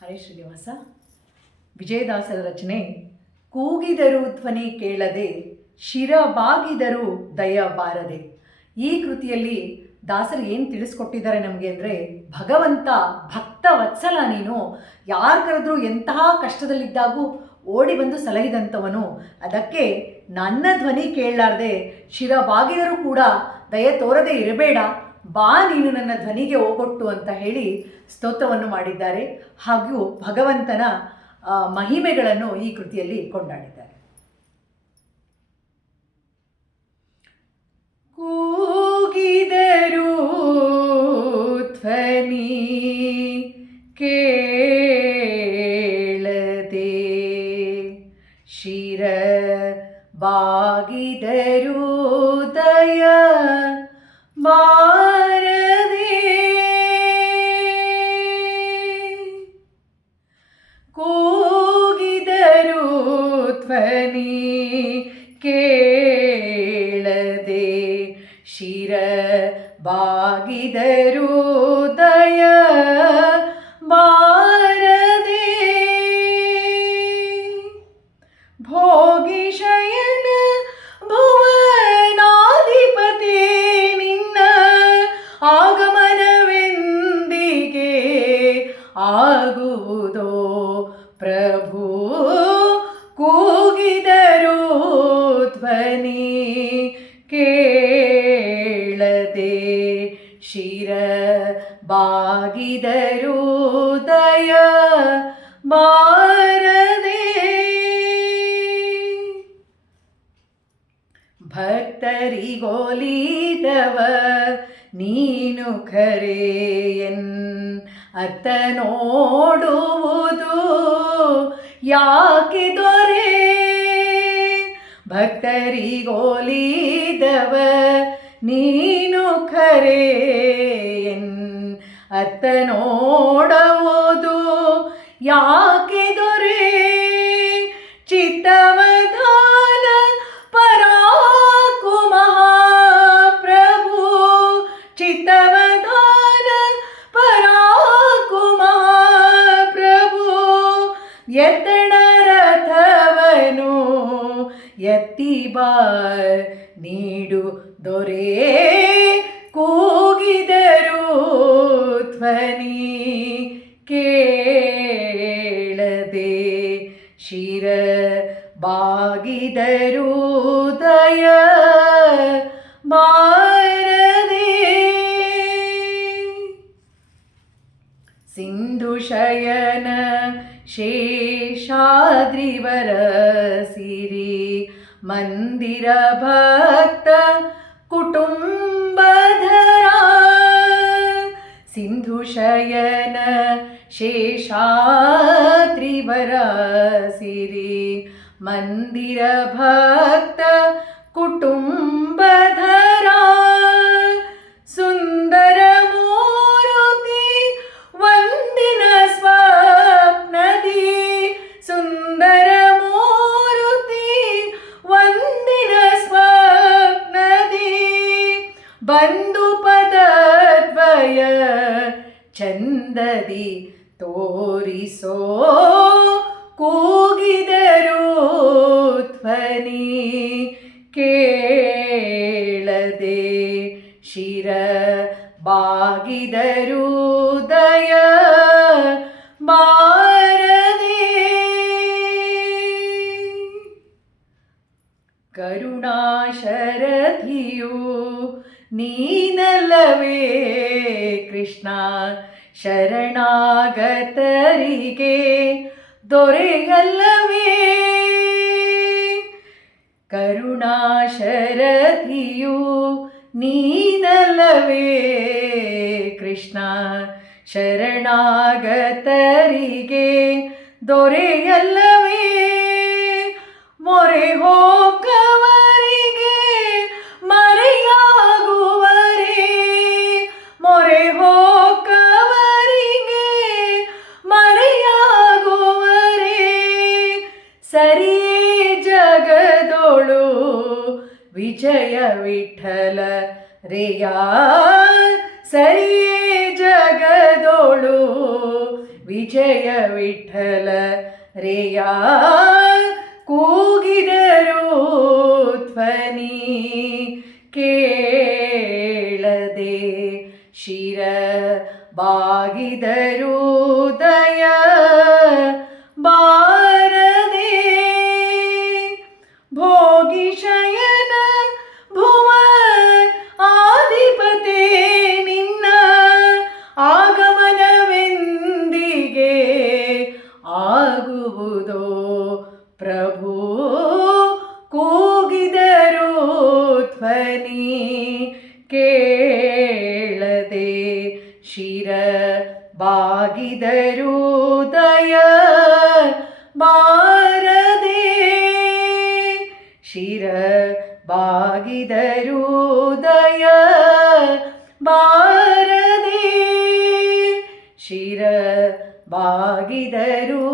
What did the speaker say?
ಹರೇ ಶ್ರೀನಿವಾಸ. ವಿಜಯದಾಸರ ರಚನೆ. ಕೂಗಿದರೂ ಧ್ವನಿ ಕೇಳದೆ, ಶಿರ ಬಾಗಿದರೂ ದಯ ಬಾರದೆ. ಈ ಕೃತಿಯಲ್ಲಿ ದಾಸರು ಏನು ತಿಳಿಸ್ಕೊಟ್ಟಿದ್ದಾರೆ ನಮಗೆ ಅಂದರೆ, ಭಗವಂತ ಭಕ್ತ ವತ್ಸಲ, ನೀನು ಯಾರು ಕರೆದ್ರೂ ಎಂತಹ ಕಷ್ಟದಲ್ಲಿದ್ದಾಗೂ ಓಡಿ ಬಂದು ಸಲಹಿದಂಥವನು. ಅದಕ್ಕೆ ನನ್ನ ಧ್ವನಿ ಕೇಳಲಾರ್ದೆ ಶಿರ ಬಾಗಿದರೂ ಕೂಡ ದಯ ತೋರದೆ ಇರಬೇಡ, ಬಾ ನೀನು ನನ್ನ ಧ್ವನಿಗೆ ಹೋಗೊಟ್ಟು ಅಂತ ಹೇಳಿ ಸ್ತೋತ್ರವನ್ನು ಮಾಡಿದ್ದಾರೆ. ಹಾಗೂ ಭಗವಂತನ ಮಹಿಮೆಗಳನ್ನು ಈ ಕೃತಿಯಲ್ಲಿ ಕೊಂಡಾಡಿದ್ದಾರೆ. ಕೂಗಿದರೂ ಧ್ವನಿ ಕೇಳದೆ, ಶಿರ ಬಾಗಿದರೂ ದಯ ಬಾರದೆ. ಕೂಗಿದರೂ ಧ್ವನಿ ಕೇಳದೆ, ಶಿರ ಬಾಗಿದರೂ ದಯ ಬಾರದೆ. ಭೋಗಿ ಶಯನ ಭುವನಾಧಿಪತಿ, ನಿನ್ನ ಆಗಮನವೆಂದಿಗೆ ಆಗುವುದೋ ಪ್ರಭು. ಕೂಗಿದರೂ ಧ್ವನಿ ಕೇಳದೆ, ಶಿರ ಬಾಗಿದರೂ ದಯ ಬಾರದೆ. ಭಕ್ತರಿಗೋಲಿದವ ನೀನು ಖರೆಯನ್ ಅತ್ತ ನೋಡುವುದು ಯಾಕೆ ದೊರೆ. ಭಕ್ತರಿಗೋಲಿದವ ನೀನು ಖರೆಯನ್ ಅತ್ತ ನೋಡುವುದು ಯಾಕೆ ದೊರೆ. ಚಿತ್ತವಧಾನ ಪರಾಕು ಮಹಾಪ್ರಭು, ಚಿತ್ತವಧಾನ ಪರಾಕು ಮಹಾಪ್ರಭು. ಎತ್ತಣ ರಥವನು ಎತ್ತಿ ಬಾ ನೀಡು ದೊರೆ. ಕೂಗಿದರೂ ಧ್ವನಿ ಕೇಳದೆ, ಶಿರ ಬಾಗಿದರೂ ದಯ ಬಾರದೆ. ಸಿಂಧು ಶಯನ ಶೇಷಾದ್ರಿವರ ಸಿರಿ ಮಂದಿರ ಭಕ್ತ ಕುಟುಂಬಧರ. ಸಿಂಧು ಶಯನ ಶೇಷಾದ್ರಿವರ ಸಿರಿ ಮಂದಿರ ಭಕ್ತ ಕುಟುಂಬಧರ. ಸುಂದರ ಮೂರುತಿ ವಂದಿನ ಸ್ವಪ್ನದಿ, ಸುಂದರ ಮೂರುತಿ ವಂದಿನ ಸ್ವಪ್ನದಿ. ಬಂದು ಪದದ್ವಯ ಚಂದದಿ ತೋರಿಸೋ. ಕೂಗಿದರೂ ಧ್ವನಿ ಕೇಳದೆ, ಶಿರ ಬಾಗಿದರೂ ದಯ ಬಾರದೆ. ಕರುಣಾಶರಥಿಯು ನೀನಲ್ಲವೇ ಕೃಷ್ಣ, ಶರಣಾಗತರಿಗೆ ದೊರೆಯಲ್ಲವೇ. ಕರುಣಾಶರಥಿಯು ನೀನಲ್ಲವೇ ಕೃಷ್ಣ, ಶರಣಾಗತರಿಗೆ ದೊರೆಯಲ್ಲವೇ. ಮೊರೆ ಹೋಗವರಿಗೆ ಮರೆಯಾಗುವರೆ, ಮೊರೆ ಹೋಗವರಿಗೆ ಮರೆಯಾಗುವರೆ. ಸರಿಯೇ ಜಗದೊಳು ವಿಜಯ ವಿಠಲ ರೇಯ, ಸರಿಯೇ ಜಗದೊಳು ವಿಜಯ ವಿಠಲ ರೇಯ ಕೂಗಿದರು ಧ್ವನಿ ಕೇಳದೆ ಶಿರ ಬಾಗಿದರು ದಯ ಬಾರದೆ ಭೋಗಿ ಶಯನ ಭುವ ಆಧಿಪತೆ ನಿನ್ನ ಆಗಮನವೆಂದಿಗೆ ಆಗುವುದೋ ಪ್ರಭು ಕೂಗಿದರು ಧ್ವನಿ ಕೇಳದೆ ಶಿರ ಬಾಗಿದರು ದಯ ಬಾರದೆ ಶಿರ ಬಾಗಿದರು ದಯ ಬಾರದೆ ಶಿರ ಬಾಗಿದರು